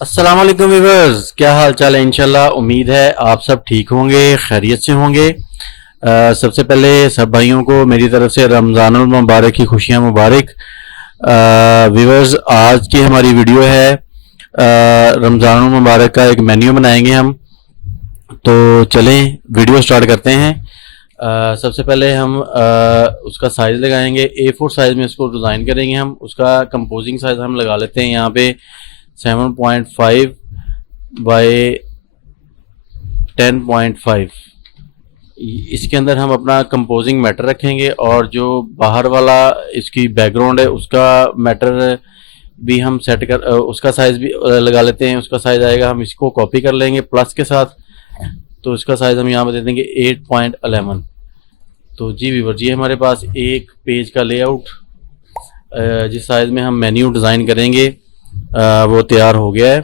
अस्सलाम वालेकुम व्यूअर्स, क्या हाल चाल है। इंशाल्लाह उम्मीद है आप सब ठीक होंगे, खैरियत से होंगे। सबसे पहले सब भाइयों को मेरी तरफ से रमज़ानुल मुबारक की खुशियाँ मुबारक। व्यूअर्स, आज की हमारी वीडियो है रमज़ानुल मुबारक का एक मेन्यू बनाएंगे हम। तो चलें वीडियो स्टार्ट करते हैं। सबसे पहले हम उसका साइज़ लगाएंगे। A4 साइज़ में इसको डिज़ाइन करेंगे हम। उसका कंपोजिंग साइज़ हम लगा लेते हैं यहाँ पे 7.5 बाय 10.5। इसके अंदर हम अपना कंपोजिंग मैटर रखेंगे और जो बाहर वाला इसकी बैकग्राउंड है उसका मैटर भी हम सेट कर उसका साइज़ भी लगा लेते हैं। उसका साइज़ आएगा, हम इसको कॉपी कर लेंगे प्लस के साथ। तो इसका साइज़ हम यहाँ पे दे देंगे 8.11। तो जी व्यूअर, जी हमारे पास एक पेज का लेआउट जिस साइज़ में हम मेन्यू डिज़ाइन करेंगे वो तैयार हो गया है।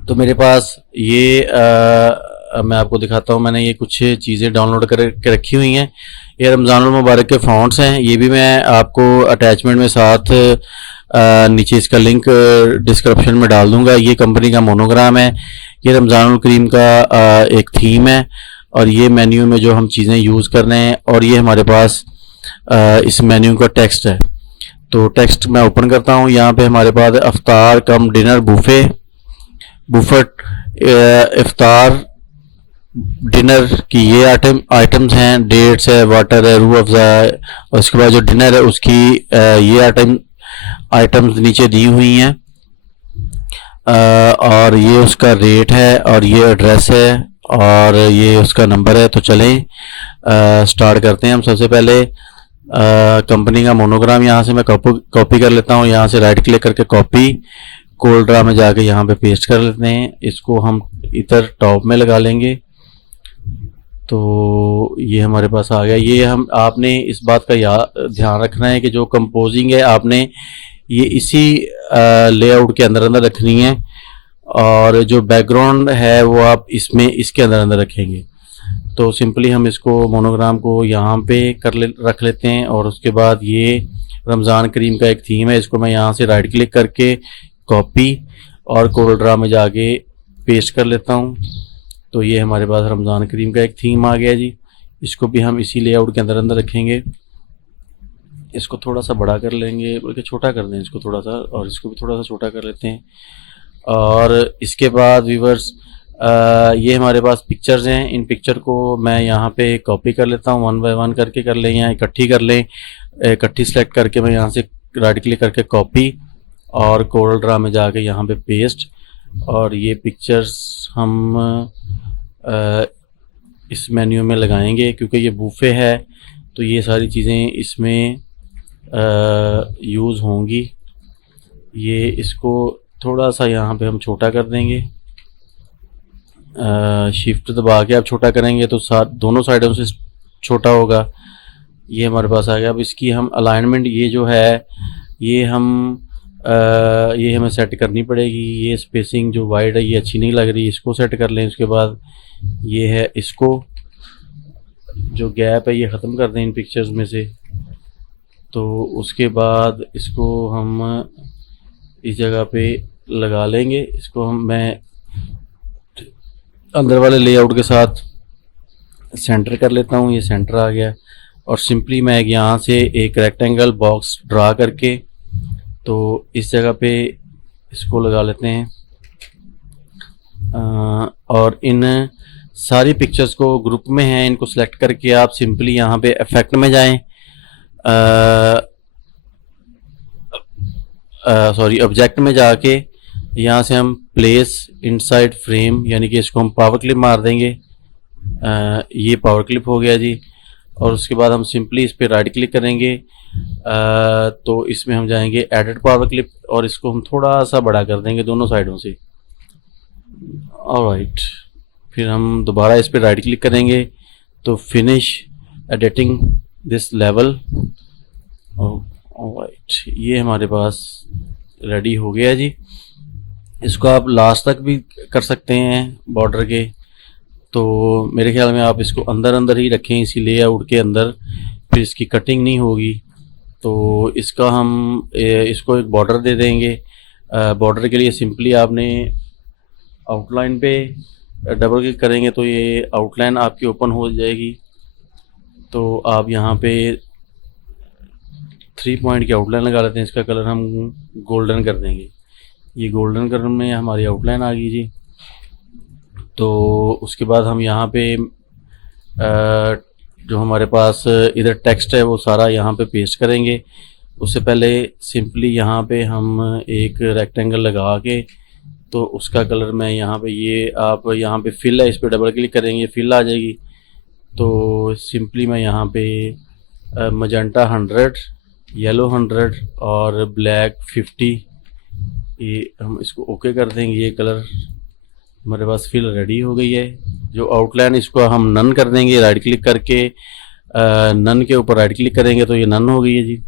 तो मेरे पास ये मैं आपको दिखाता हूँ। मैंने ये कुछ चीज़ें डाउनलोड कर के रखी हुई हैं। ये रमज़ानुल मुबारक के फ़ॉन्ट्स हैं। ये भी मैं आपको अटैचमेंट में साथ नीचे इसका लिंक डिस्क्रिप्शन में डाल दूंगा। ये कंपनी का मोनोग्राम है। ये रमज़ानुल करीम का एक थीम है और ये मेन्यू में जो हम चीज़ें यूज़ कर रहे हैं, और ये हमारे पास इस मेन्यू का टेक्स्ट है। तो टेक्स्ट मैं ओपन करता हूँ। यहाँ पे हमारे पास अफ्तार कम डिनर बुफे बुफट इफ्तार डिनर की ये आइटम्स हैं। डेट्स है, वाटर है, रूह अफ़ज़ा है, और उसके बाद जो डिनर है उसकी ये आइटम्स नीचे दी हुई हैं। और ये उसका रेट है और ये एड्रेस है और ये उसका नंबर है। तो चलें स्टार्ट करते हैं हम। सबसे पहले कंपनी का मोनोग्राम यहाँ से मैं कॉपी कर लेता हूँ। यहाँ से राइट क्लिक करके कॉपी, कोल्ड ड्रा में जाके यहाँ पे पेस्ट कर लेते हैं। इसको हम इधर टॉप में लगा लेंगे। तो ये हमारे पास आ गया। ये हम आपने इस बात का ध्यान रखना है कि जो कंपोजिंग है आपने ये इसी लेआउट के अंदर अंदर रखनी है, और जो बैकग्राउंड है वो आप इसमें इसके अंदर अंदर रखेंगे। तो सिंपली हम इसको मोनोग्राम को यहाँ पे रख लेते हैं। और उसके बाद ये रमज़ान करीम का एक थीम है। इसको मैं यहाँ से राइट क्लिक करके कॉपी और कोल्ड ड्रा में जाके पेस्ट कर लेता हूँ। तो ये हमारे पास रमज़ान करीम का एक थीम आ गया जी। इसको भी हम इसी लेआउट के अंदर अंदर रखेंगे। इसको थोड़ा सा बड़ा कर लेंगे, बल्कि छोटा कर दें इसको थोड़ा सा, और इसको भी थोड़ा सा छोटा कर लेते हैं। और इसके बाद व्यूअर्स, ये हमारे पास पिक्चर्स हैं। इन पिक्चर को मैं यहाँ पे कॉपी कर लेता हूँ। 1 बाय 1 करके कर लें या इकट्ठी कर लें। इकट्ठी सेलेक्ट करके मैं यहाँ से राइट क्लिक करके कॉपी और कोरल ड्रा में जाके यहाँ पे पेस्ट। और ये पिक्चर्स हम इस मेन्यू में लगाएंगे क्योंकि ये बूफे है तो ये सारी चीज़ें इसमें यूज़ होंगी। ये इसको थोड़ा सा यहाँ पे हम छोटा कर देंगे। शिफ्ट दबा के आप छोटा करेंगे तो दोनों साइडों से छोटा होगा। ये हमारे पास आ गया। अब इसकी हम अलाइनमेंट ये जो है ये ये हमें सेट करनी पड़ेगी। ये स्पेसिंग जो वाइड है ये अच्छी नहीं लग रही, इसको सेट कर लें। उसके बाद ये है, इसको जो गैप है ये ख़त्म कर दें इन पिक्चर्स में से। तो उसके बाद इसको हम इस जगह पे लगा लेंगे। इसको मैं अंदर वाले लेआउट के साथ सेंटर कर लेता हूँ। ये सेंटर आ गया। और सिंपली मैं यहाँ से एक रेक्टेंगल बॉक्स ड्रा करके तो इस जगह पे इसको लगा लेते हैं। और इन सारी पिक्चर्स को ग्रुप में हैं, इनको सेलेक्ट करके आप सिंपली यहाँ पे इफेक्ट में जाएं। सॉरी, ऑब्जेक्ट में जाके यहाँ से हम प्लेस इनसाइड फ्रेम, यानी कि इसको हम पावर क्लिप मार देंगे। ये पावर क्लिप हो गया जी। और उसके बाद हम सिंपली इस पर राइट क्लिक करेंगे। तो इसमें हम जाएंगे एडिट पावर क्लिप और इसको हम थोड़ा सा बड़ा कर देंगे दोनों साइडों से। ऑलराइट, फिर हम दोबारा इस पर राइट क्लिक करेंगे तो finish editing this level. Alright, ये हमारे पास रेडी हो गया जी। इसको आप लास्ट तक भी कर सकते हैं बॉर्डर के। तो मेरे ख्याल में आप इसको अंदर अंदर ही रखें इसी लेआउट के अंदर, फिर इसकी कटिंग नहीं होगी। तो इसका हम इसको एक बॉर्डर दे देंगे बॉर्डर के लिए सिंपली आपने आउटलाइन पे डबल क्लिक करेंगे तो ये आउटलाइन आपकी ओपन हो जाएगी। तो आप यहाँ पे 3 पॉइंट की आउटलाइन लगा लेते हैं। इसका कलर हम गोल्डन कर देंगे। ये गोल्डन कलर में हमारी आउटलाइन आ गई जी। तो उसके बाद हम यहाँ पे जो हमारे पास इधर टेक्स्ट है वो सारा यहाँ पे पेस्ट करेंगे। उससे पहले सिंपली यहाँ पे हम एक रेक्टेंगल लगा के तो उसका कलर मैं यहाँ पे, ये आप यहाँ पे फिल है, इस पर डबल क्लिक करेंगे फिल आ जाएगी। तो सिंपली मैं यहाँ पे मजेंटा 100, येलो 100 और ब्लैक 50, ये हम इसको ओके कर देंगे। ये कलर हमारे पास फिल रेडी हो गई है। जो आउटलाइन इसको हम नन कर देंगे, राइट क्लिक करके नन के ऊपर राइट क्लिक करेंगे तो ये नन हो गई है जी।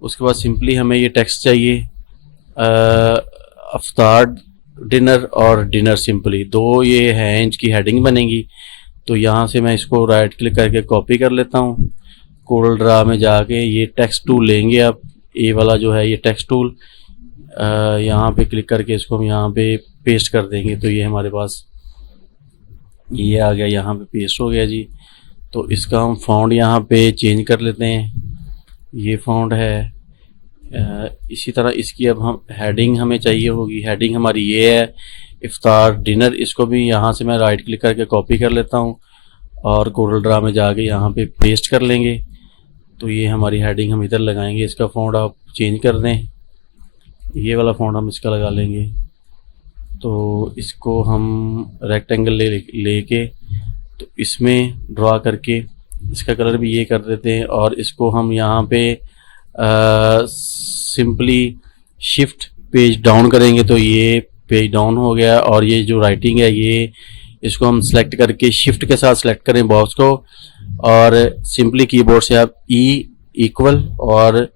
उसके बाद सिंपली हमें ये टेक्स्ट चाहिए, अफ्तार डिनर और डिनर सिंपली, दो ये हैं इनकी हेडिंग बनेगी। तो यहाँ से मैं इसको राइट क्लिक करके कॉपी कर लेता हूँ। कोरल ड्रा में जाके ये टेक्स्ट टूल लेंगे आप, ये वाला जो है ये टेक्स्ट टूल, यहाँ पे क्लिक करके इसको हम यहाँ पे पेस्ट कर देंगे। तो ये हमारे पास ये आ गया, यहाँ पे पेस्ट हो गया जी। तो इसका हम फ़ॉन्ट यहाँ पे चेंज कर लेते हैं, ये फ़ॉन्ट है। इसी तरह इसकी अब हम हेडिंग हमें चाहिए होगी। हेडिंग हमारी ये है, इफ्तार डिनर। इसको भी यहाँ से मैं राइट क्लिक करके कॉपी कर लेता हूँ और कोरल ड्रा में जाके यहाँ पे पेस्ट कर लेंगे। तो ये हमारी हेडिंग हम इधर लगाएंगे। इसका फ़ॉन्ट आप चेंज कर दें, ये वाला फ़ॉन्ट हम इसका लगा लेंगे। तो इसको हम रेक्टेंगल लेके तो इसमें ड्रा करके इसका कलर भी ये कर देते हैं। और इसको हम यहाँ पे सिंपली शिफ्ट पेज डाउन करेंगे तो ये पेज डाउन हो गया। और ये जो राइटिंग है ये, इसको हम सेलेक्ट करके शिफ्ट के साथ सेलेक्ट करें बॉक्स को, और सिंपली कीबोर्ड से आप ई इक्वल और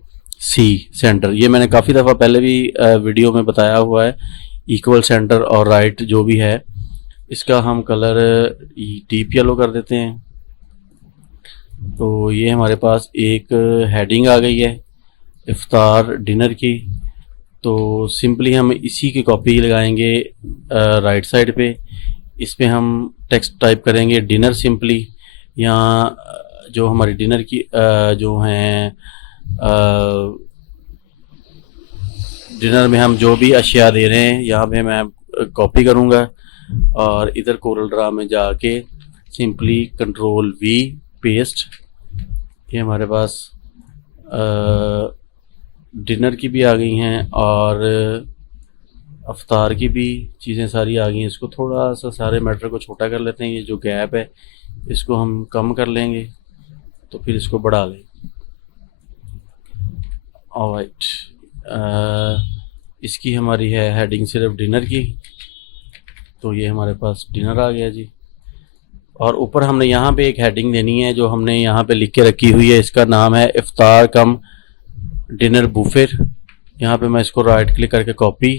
सी सेंटर, ये मैंने काफ़ी दफ़ा पहले भी वीडियो में बताया हुआ है, इक्वल सेंटर और राइट जो भी है, इसका हम कलर डीप येलो कर देते हैं। तो ये हमारे पास एक हेडिंग आ गई है इफ्तार डिनर की। तो सिंपली हम इसी की कॉपी लगाएंगे राइट साइड पे। इस पे हम टेक्स्ट टाइप करेंगे डिनर सिंपली। यहाँ जो हमारी डिनर की जो हैं डिनर में हम जो भी अशिया दे रहे हैं यहाँ पे मैं कॉपी करूँगा और इधर कोरल ड्रा में जाके सिंपली कंट्रोल वी पेस्ट। ये हमारे पास डिनर की भी आ गई हैं और अफ्तार की भी चीज़ें सारी आ गई हैं। इसको थोड़ा सा सारे मैटर को छोटा कर लेते हैं, ये जो गैप है इसको हम कम कर लेंगे तो फिर इसको बढ़ा लें। ऑलराइट, इसकी हमारी है हेडिंग सिर्फ डिनर की। तो ये हमारे पास डिनर आ गया जी। और ऊपर हमने यहाँ पे एक हेडिंग देनी है जो हमने यहाँ पे लिख के रखी हुई है, इसका नाम है इफ्तार कम डिनर बुफेर। यहाँ पे मैं इसको राइट क्लिक करके कॉपी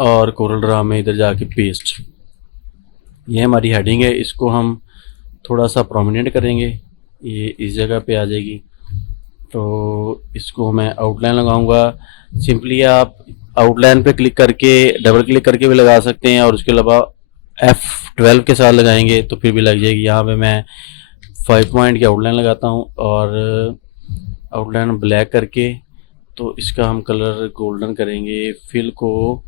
और कोरल ड्रा में इधर जाके पेस्ट। ये हमारी हेडिंग है, इसको हम थोड़ा सा प्रोमिनेंट करेंगे, ये इस जगह पे आ जाएगी। तो इसको मैं आउटलाइन लगाऊंगा। सिंपली आप आउटलाइन पे क्लिक करके डबल क्लिक करके भी लगा सकते हैं और उसके अलावा F12 के साथ लगाएंगे तो फिर भी लग जाएगी। यहाँ पे मैं 5 पॉइंट की आउटलाइन लगाता हूँ और आउटलाइन ब्लैक करके तो इसका हम कलर गोल्डन करेंगे, फिल को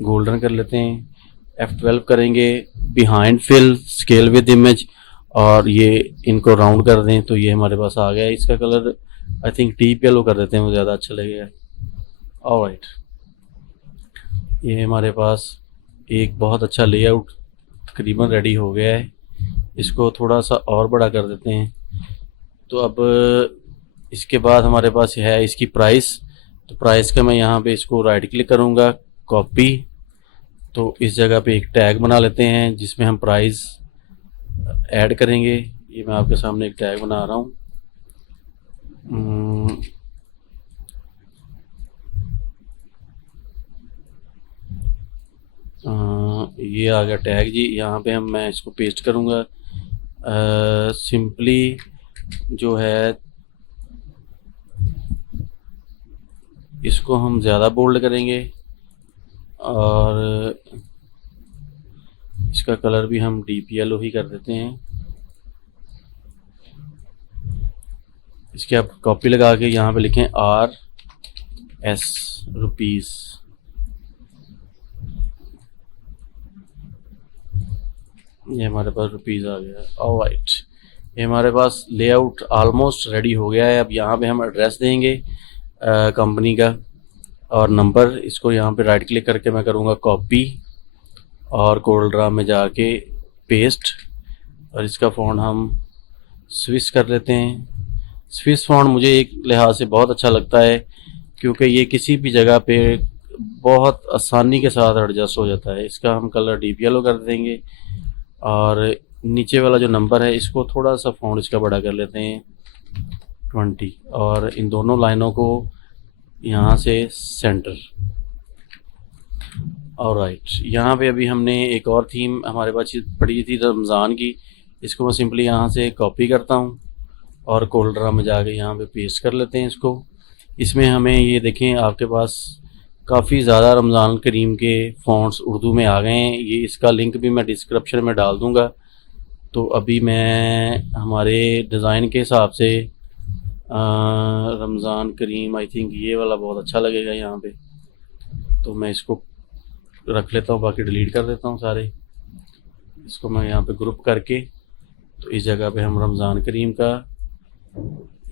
गोल्डन कर लेते हैं। F12 करेंगे, behind fill scale with image, और ये इनको राउंड कर दें तो ये हमारे पास आ गया। इसका colour I think deep yellow कर देते हैं, मुझे ज़्यादा अच्छा लगेगा। ऑलराइट, ये हमारे पास एक बहुत अच्छा लेआउट तकरीबन रेडी हो गया है। इसको थोड़ा सा और बड़ा कर देते हैं। तो अब इसके बाद हमारे पास है इसकी प्राइस। तो प्राइस का मैं यहाँ पे इसको राइट क्लिक करूँगा, कॉपी, तो इस जगह पे एक टैग बना लेते हैं जिसमें हम प्राइस ऐड करेंगे। ये मैं आपके सामने एक टैग बना रहा हूँ। ये आ गया टैग जी। यहाँ पे मैं इसको पेस्ट करूँगा। सिंपली जो है इसको हम ज़्यादा बोल्ड करेंगे और इसका कलर भी हम डीप येलो ही कर देते हैं। इसके आप कॉपी लगा के यहाँ पे लिखें RS रुपीज़। ये हमारे पास रुपीज़ आ गया। ऑलराइट, ये हमारे पास लेआउट ऑलमोस्ट रेडी हो गया है। अब यहाँ पे हम एड्रेस देंगे कंपनी का और नंबर। इसको यहाँ पे राइट क्लिक करके मैं करूँगा कॉपी और कोल्ड्रा में जाके पेस्ट, और इसका फ़ॉन्ट हम स्विस कर लेते हैं। स्विस फ़ॉन्ट मुझे एक लिहाज से बहुत अच्छा लगता है क्योंकि ये किसी भी जगह पे बहुत आसानी के साथ एडजस्ट हो जाता है। इसका हम कलर डीप येलो कर देंगे और नीचे वाला जो नंबर है इसको थोड़ा सा फ़ॉन्ट इसका बड़ा कर लेते हैं 20, और इन दोनों लाइनों को यहाँ से सेंटर। ऑलराइट, यहाँ पे अभी हमने एक और थीम हमारे पास पड़ी थी रमज़ान की। इसको मैं सिंपली यहाँ से कॉपी करता हूँ और कोल्ड्रा में जाके यहाँ पे पेस्ट कर लेते हैं इसको। इसमें हमें ये देखें आपके पास काफ़ी ज़्यादा रमज़ान करीम के फ़ॉन्ट्स उर्दू में आ गए हैं। ये इसका लिंक भी मैं डिस्क्रिप्शन में डाल दूँगा। तो अभी मैं हमारे डिज़ाइन के हिसाब से रमज़ान करीम, आई थिंक ये वाला बहुत अच्छा लगेगा यहाँ पे, तो मैं इसको रख लेता हूँ, बाकी डिलीट कर देता हूँ सारे। इसको मैं यहाँ पे ग्रुप करके तो इस जगह पे हम रमज़ान करीम का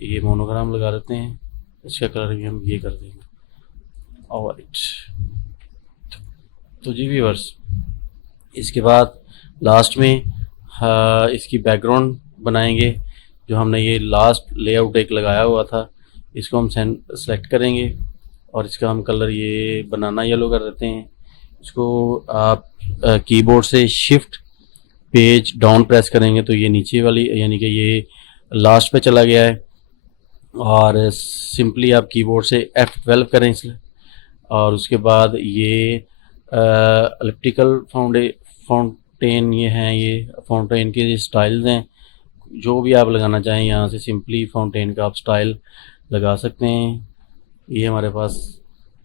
ये मोनोग्राम लगा देते हैं। इसका कलर भी हम ये कर देंगे। ऑलराइट, तो जी व्यूअर्स, इसके बाद लास्ट में इसकी बैकग्राउंड बनाएंगे। जो हमने ये लास्ट लेआउट एक लगाया हुआ था इसको हम सेलेक्ट करेंगे और इसका हम कलर ये बनाना येलो कर देते हैं। इसको आप कीबोर्ड से शिफ्ट पेज डाउन प्रेस करेंगे तो ये नीचे वाली यानी कि ये लास्ट पे चला गया है, और सिंपली आप कीबोर्ड से F12 करें इसलिए, और उसके बाद ये एलिप्टिकल फाउंटेन ये हैं, ये फाउंटेन के स्टाइल्स हैं। जो भी आप लगाना चाहें यहाँ से सिंपली फाउंटेन का आप स्टाइल लगा सकते हैं। ये हमारे पास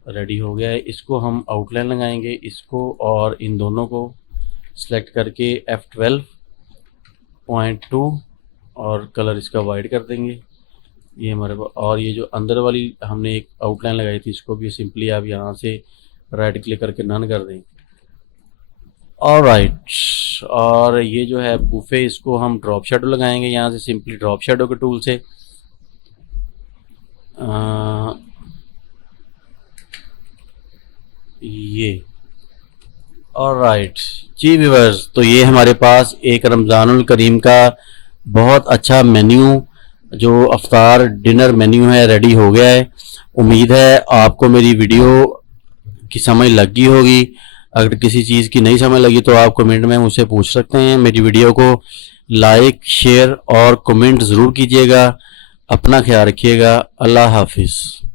रेडी हो गया है। इसको हम आउटलाइन लगाएंगे, इसको और इन दोनों को सेलेक्ट करके F12.2 और कलर इसका वाइट कर देंगे। ये हमारे पास, और ये जो अंदर वाली हमने एक आउटलाइन लगाई थी इसको भी सिंपली आप यहाँ से राइट क्लिक करके नन कर दें। ऑलराइट, और ये जो है बुफे, इसको हम ड्रॉप शेडो लगाएंगे यहाँ से सिंपली ड्रॉप शेडो के टूल से। ये ऑलराइट जी व्यूअर्स, तो ये हमारे पास एक रमज़ानुल करीम का बहुत अच्छा मेन्यू जो अफ्तार डिनर मेन्यू है रेडी हो गया है। उम्मीद है आपको मेरी वीडियो की समझ लगी होगी। अगर किसी चीज़ की नहीं समझ लगी तो आप कमेंट में मुझसे पूछ सकते हैं। मेरी वीडियो को लाइक, शेयर और कमेंट ज़रूर कीजिएगा। अपना ख्याल रखिएगा। अल्लाह हाफिज़।